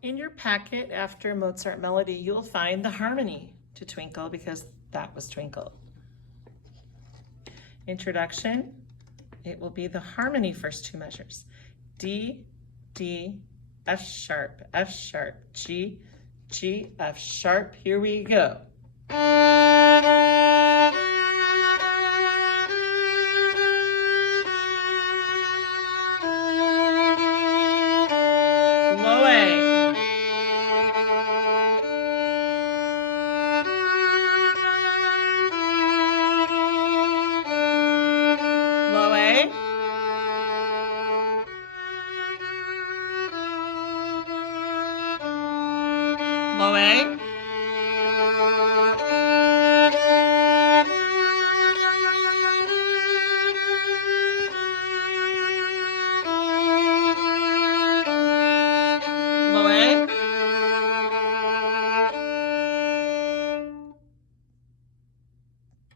In your packet after Mozart Melody, you'll find the harmony to Twinkle because that was Twinkle. Introduction, it will be the harmony first two measures. D, D, F sharp, G, G, F sharp. Here we go. Low A. Low A. Low A.